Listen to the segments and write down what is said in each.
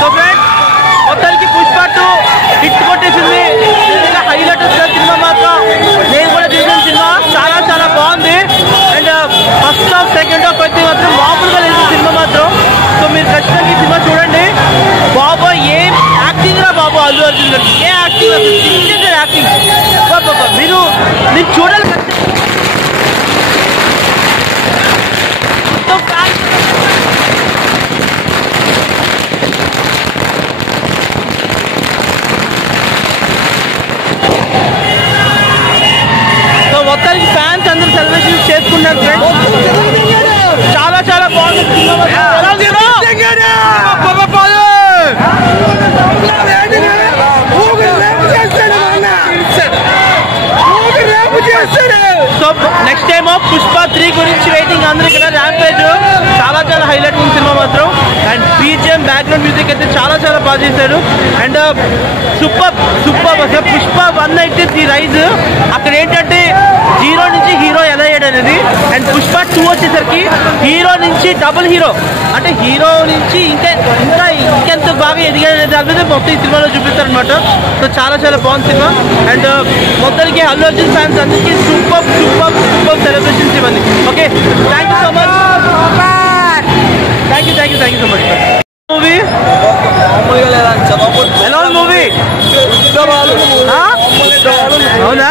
So friends మొత్తానికి Pushpa 2 hit కొట్టేసింది. నిజంగా హైలైట్ వస్తుంది సినిమా మాత్రం. నేను కూడా చూసిన సినిమా చాలా చాలా బాగుంది. And first half second half అయితే మాత్రం మామూలుగా లేదు సినిమా మాత్రం. సో మీరు ఖచ్చితంగా ఈ సినిమా చూడండి. బాబా ఏం యాక్టింగ్ రా బాబు, అల్లు అర్జున్ గారు ఏ యాక్టింగ్, అసలు సిగ్నేచర్ యాక్టింగ్. బాబా మీరు చూడాలి. సో మొత్తానికి ఫ్యాన్స్ అందరూ సెలబ్రేషన్ చేసుకున్నారు ఫ్రెండ్స్. చాలా చాలా బాగుంది. సో నెక్స్ట్ టైం పుష్ప 3 గురించి వెయిటింగ్ అందరూ ఇక్కడ. ర్యాంపేజ్ చాలా చాలా హైలైట్ ఉంది సినిమా మాత్రం. అండ్ బీజిఎం బ్యాక్గ్రౌండ్ మ్యూజిక్ అయితే చాలా చాలా బాగా చేశారు. అండ్ సూపర్ అసలు పుష్ప 1 అయితే ది రైజ్. అక్కడ ఏంటంటే జీరో నుంచి హీరో ఎలా అయ్యాడు అనేది. అండ్ పుష్ప 2 వచ్చేసరికి హీరో నుంచి డబుల్ హీరో, అంటే హీరో నుంచి ఇంకెంత బాగా ఎదిగాడు దాని మీద మొత్తం ఈ సినిమాలో చూపిస్తారు అనమాట. సో చాలా చాలా బాగుంది సినిమా. అండ్ మొత్తానికి అల్లు అర్జున్ ఫ్యాన్స్ అందరికీ సూపర్ సెలబ్రేషన్స్ ఇవ్వండి. Okay, thank you so much. Thank you so much. Movie ఎలా ఉంది మూవీ? అవునా?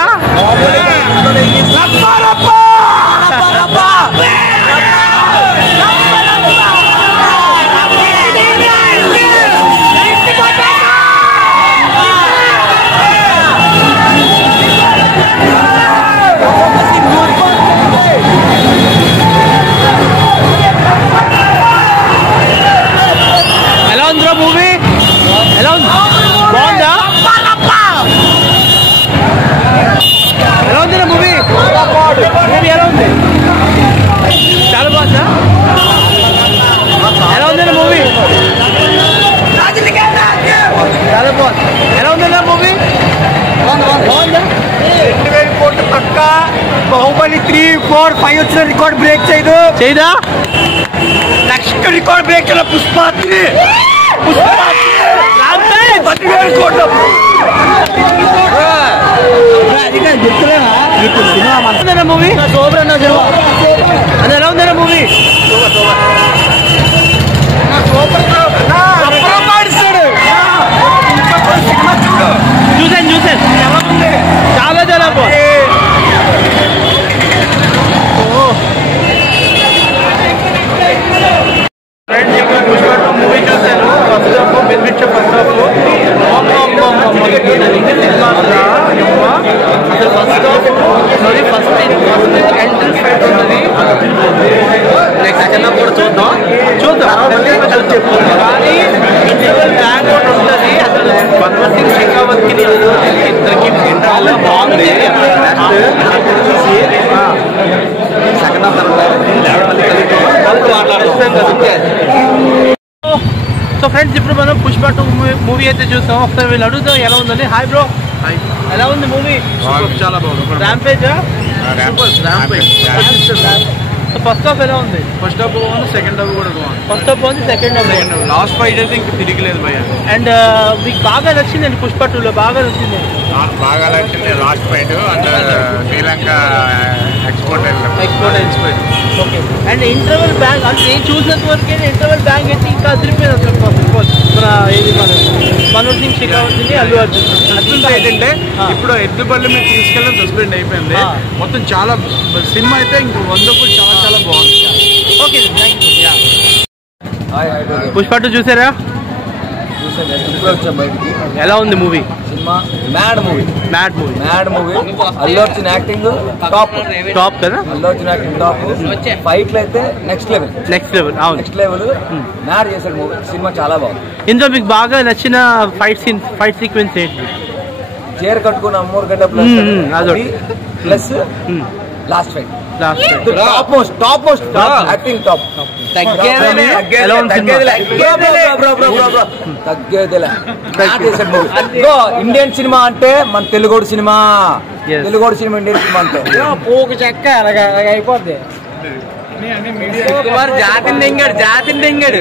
మూవీ ఎలా ఉంది? బాగుందా? ఎలా ఉంది మూవీ? ఎలా ఉంది? చాలా బాగుందా? ఎలా ఉంది మూవీ? చాలా బాగుంది. ఎలా ఉంది మూవీ? బాగుందా? 2000 కోట్లు పక్క. బాహుబలి 3, 4, 5 వచ్చిన రికార్డ్ బ్రేక్ చేయదా? నెక్స్ట్ రికార్డ్ బ్రేక్ చేయాలి పుష్ప 3. మూవీ సూపర్ అన్న. అది ఎలా ఉందన్న మూవీ? చూసాను చాలా చాలా బాగుంది. పుష్ప 2 మూవీ చూశాను. First half benefit first half అసలు ఫస్ట్ ఎంట్రన్స్ ఫైట్ ఉంటుంది. నెక్స్ట్ సెకండ్ హాఫ్ కూడా చూద్దాం. కానీ ఇంటర్వెల్ బ్యాక్ కూడా ఉంటుంది. అసలు భగవత్ సింగ్ షెకావత్కి ఇద్దరికి ఇంటర్వెల్ బాగుంది. సెకండ్ హాఫ్ సో ఫ్రెండ్స్ ఇప్పుడు మనం పుష్ప 2 మూవీ అయితే చూస్తాం. ఒకసారి వీళ్ళు అడుగుతాం ఎలా ఉందని. హాయ్ బ్రో, ఎలా ఉంది మూవీ? చాలా బాగుంది. ర్యాంపేజ్ సో ఫస్ట్ హాఫ్ ఎలా ఉంది? ఫస్ట్ హాఫ్ బాగుంది, సెకండ్ హాఫ్ కూడా బాగుంది. ఫస్ట్ హాఫ్ బాగుంది, సెకండ్ హాఫ్ లాస్ట్ ఫైట్ అయితే ఇంక తిరిగిలేదు భయ్య. అండ్ మీకు బాగా నచ్చిందండి పుష్ప 2లో? బాగా నచ్చింది last fight. And Sri Lanka export. Okay. And interval bank అంటే నేను చూసినంత వరకు ఇంటర్వెల్ బ్యాంక్ అయితే ఇంకా అదిరిపోయింది అసలు. మన ఏది మనోజ్ సింగ్ షెకావత్, అల్లు అర్జున్ ఏంటంటే ఇప్పుడు ఎద్దు బళ్ళు మీద తీసుకెళ్ళడం సస్పెండ్ అయిపోయింది మొత్తం. చాలా సినిమా అయితే ఇంక 100 చాలా చాలా బాగుంది. Okay, thank you. పుష్ప 2 చూసారా? ఎలా ఉంది movie? Cinema mad movie. Allu Arjun acting top కదా? Allu Arjun acting top. ఫైట్లు అయితే నెక్స్ట్ లెవెల్. అవును, నెక్స్ట్ లెవెల్ మ్యాడ్ చేశాడు మూవీ. సినిమా చాలా బాగుంది. ఇందులో మీకు బాగా నచ్చిన ఫైట్ సీక్వెన్స్ ఏంటి? చీర కట్టుకుని అమ్మూరు గడ్డ plus last fight. Top most acting top. Indian cinema అంటే మన తెలుగోడు సినిమా. ఇండియన్ సినిమా అంటే పోకు చెక్క అలాగ అయిపోద్ది. జాతిని దింగాడు